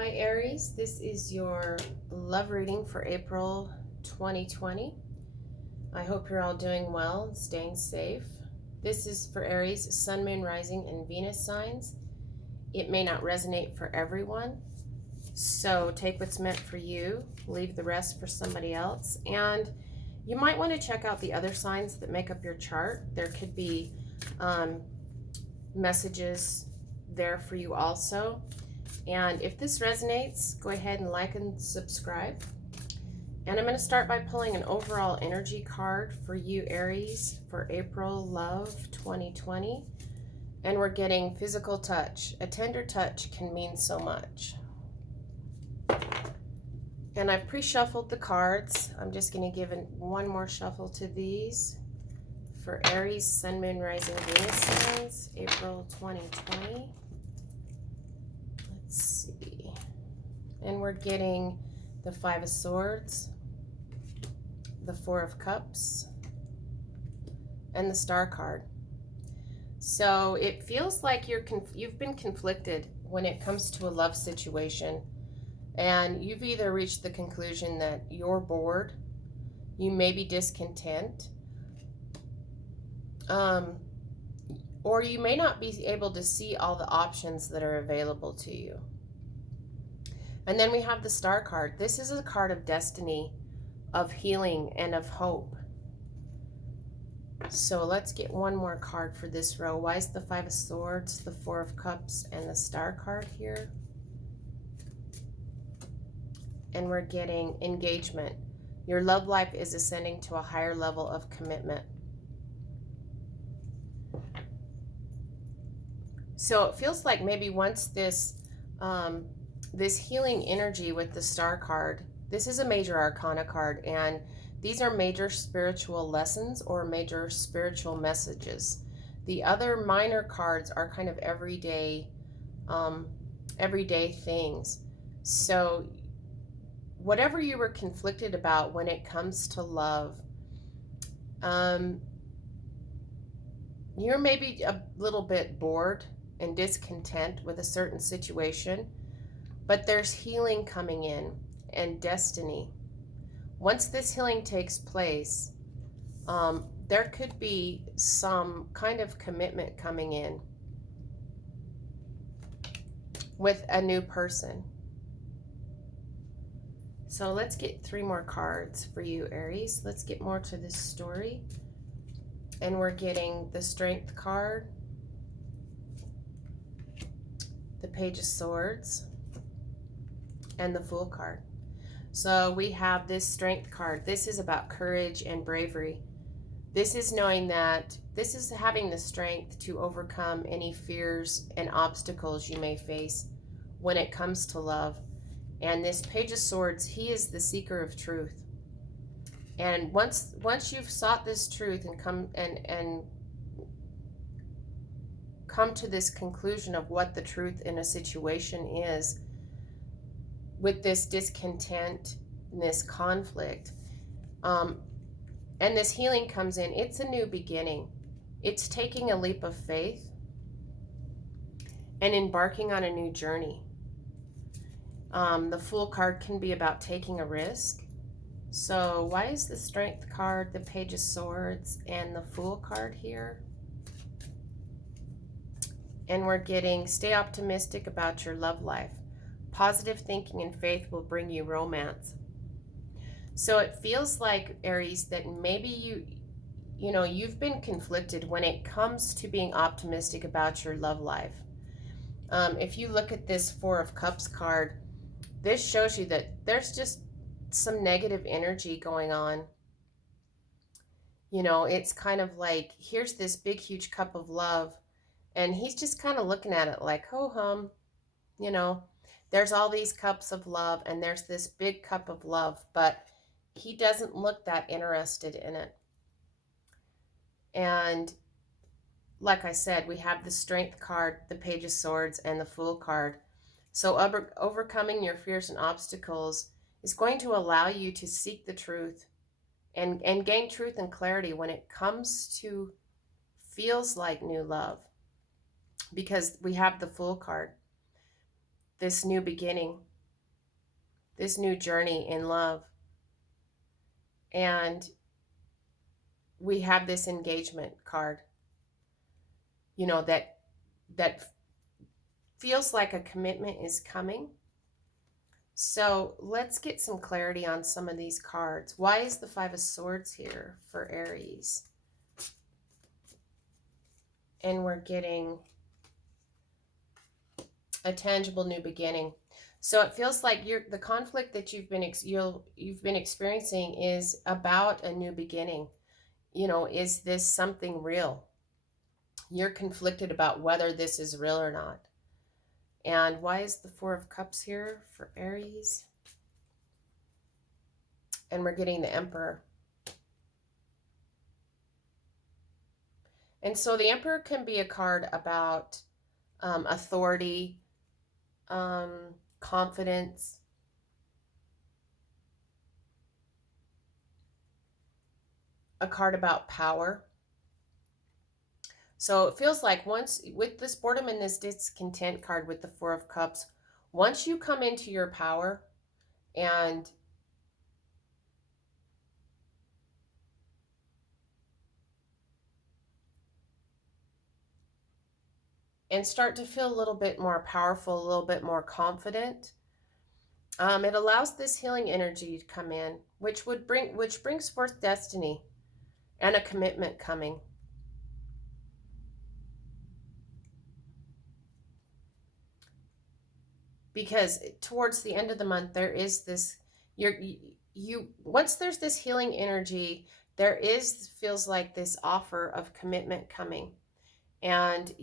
Hi Aries, this is your love reading for April 2020. I hope you're all doing well and staying safe. This is for Aries, Sun, Moon, Rising, and Venus signs. It may not resonate for everyone, so take what's meant for you, leave the rest for somebody else. And you might want to check out the other signs that make up your chart. There could be messages there for you also. And if this resonates, go ahead and like and subscribe. And I'm going to start by pulling an overall energy card for you, Aries, for April Love 2020. And we're getting physical touch. A tender touch can mean so much. And I've pre-shuffled the cards. I'm just going to give one more shuffle to these for Aries, Sun, Moon, Rising, Venus signs, April 2020. Let's see. And we're getting the Five of Swords, the Four of Cups, and the Star card. So it feels like you've been conflicted when it comes to a love situation, and you've either reached the conclusion that you're bored, you may be discontent, or you may not be able to see all the options that are available to you. And then we have the Star card. This is a card of destiny, of healing, and of hope. So let's get one more card for this row. Why is the Five of Swords, the Four of Cups, and the Star card here? And we're getting engagement. Your love life is ascending to a higher level of commitment. So it feels like maybe once this healing energy with the Star card, this is a major arcana card, and these are major spiritual lessons or major spiritual messages. The other minor cards are kind of everyday things. So whatever you were conflicted about when it comes to love, you're maybe a little bit bored and discontent with a certain situation, but there's healing coming in and destiny. Once this healing takes place, there could be some kind of commitment coming in with a new person. So let's get three more cards for you, Aries. Let's get more to this story. And we're getting the Strength card, the Page of Swords, and the Fool card. So we have this Strength card. This is about courage and bravery. This is knowing that this is having the strength to overcome any fears and obstacles you may face when it comes to love. And this Page of Swords, he is the seeker of truth. And once you've sought this truth and come to this conclusion of what the truth in a situation is, with this discontent, this conflict, and this healing comes in, it's a new beginning. It's taking a leap of faith and embarking on a new journey. The Fool card can be about taking a risk. So why is the Strength card, the Page of Swords, and the Fool card here? And we're getting stay optimistic about your love life. Positive thinking and faith will bring you romance. So it feels like, Aries, that maybe you've been conflicted when it comes to being optimistic about your love life. If you look at this Four of Cups card, this shows you that there's just some negative energy going on. It's kind of like, here's this big, huge cup of love, and he's just kind of looking at it like, ho-hum, there's all these cups of love, and there's this big cup of love, but he doesn't look that interested in it. And like I said, we have the Strength card, the Page of Swords, and the Fool card. So overcoming your fears and obstacles is going to allow you to seek the truth and gain truth and clarity when it comes to feels like new love. Because we have the Fool card, this new beginning. this new journey in love. And we have this engagement card, you know, that feels like a commitment is coming. So let's get some clarity on some of these cards. Why is the Five of Swords here for Aries? And we're getting a tangible new beginning. So it feels like the conflict that you've been experiencing is about a new beginning. You know, is this something real? You're conflicted about whether this is real or not. And why is the Four of Cups here for Aries? And we're getting the Emperor. And so the Emperor can be a card about authority, confidence, a card about power. So it feels like once, with this boredom and this discontent card with the Four of Cups, once you come into your power and start to feel a little bit more powerful, a little bit more confident, it allows this healing energy to come in, which brings forth destiny and a commitment coming. Because towards the end of the month, there is this, once there's this healing energy, feels like this offer of commitment coming, and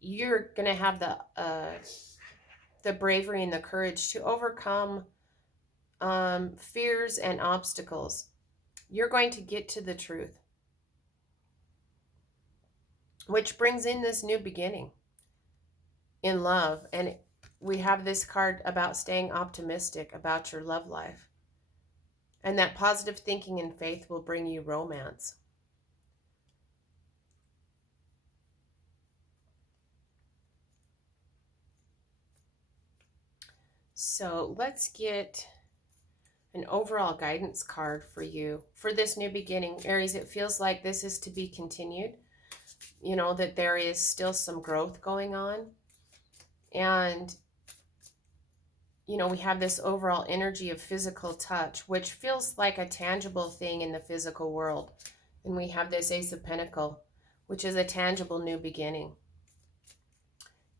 you're going to have the bravery and the courage to overcome fears and obstacles. You're going to get to the truth, which brings in this new beginning in love. And we have this card about staying optimistic about your love life. And that positive thinking and faith will bring you romance. So let's get an overall guidance card for you for this new beginning. Aries, it feels like this is to be continued. You know, that there is still some growth going on. And you know, we have this overall energy of physical touch, which feels like a tangible thing in the physical world. And we have this Ace of Pentacles, which is a tangible new beginning.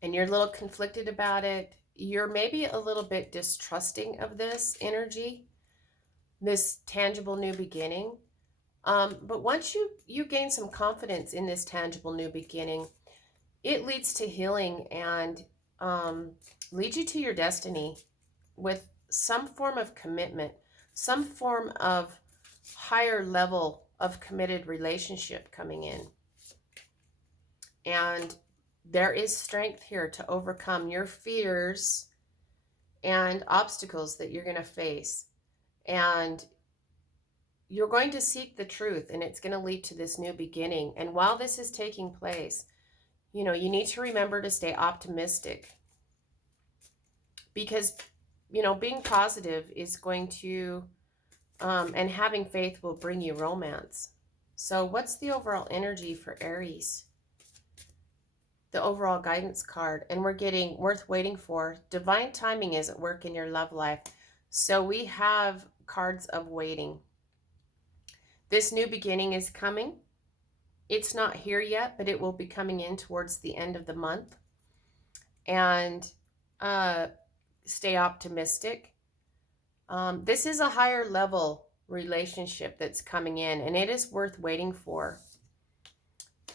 And you're a little conflicted about it. You're maybe a little bit distrusting of this energy, this tangible new beginning. But once you gain some confidence in this tangible new beginning, it leads to healing and leads you to your destiny with some form of commitment, some form of higher level of committed relationship coming in. And there is strength here to overcome your fears and obstacles that you're going to face. And you're going to seek the truth, and it's going to lead to this new beginning. And while this is taking place, you know, you need to remember to stay optimistic, because you know, being positive is going to, and having faith will bring you romance. So what's the overall energy for Aries? The overall guidance card, and we're getting worth waiting for. Divine timing is at work in your love life. So we have cards of waiting. This new beginning is coming. It's not here yet, but it will be coming in towards the end of the month. And stay optimistic. This is a higher level relationship that's coming in, and it is worth waiting for.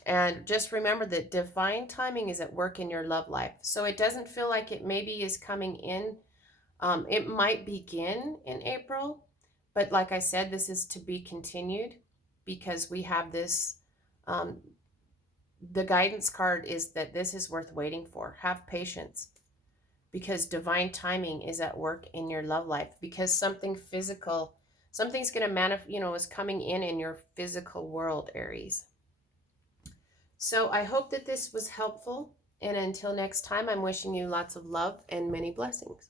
And just remember that divine timing is at work in your love life. So it doesn't feel like it maybe is coming in. It might begin in April, but like I said, this is to be continued, because we have this, the guidance card is that this is worth waiting for. Have patience, because divine timing is at work in your love life, because something physical, something's going to is coming in your physical world, Aries. So I hope that this was helpful. And until next time, I'm wishing you lots of love and many blessings.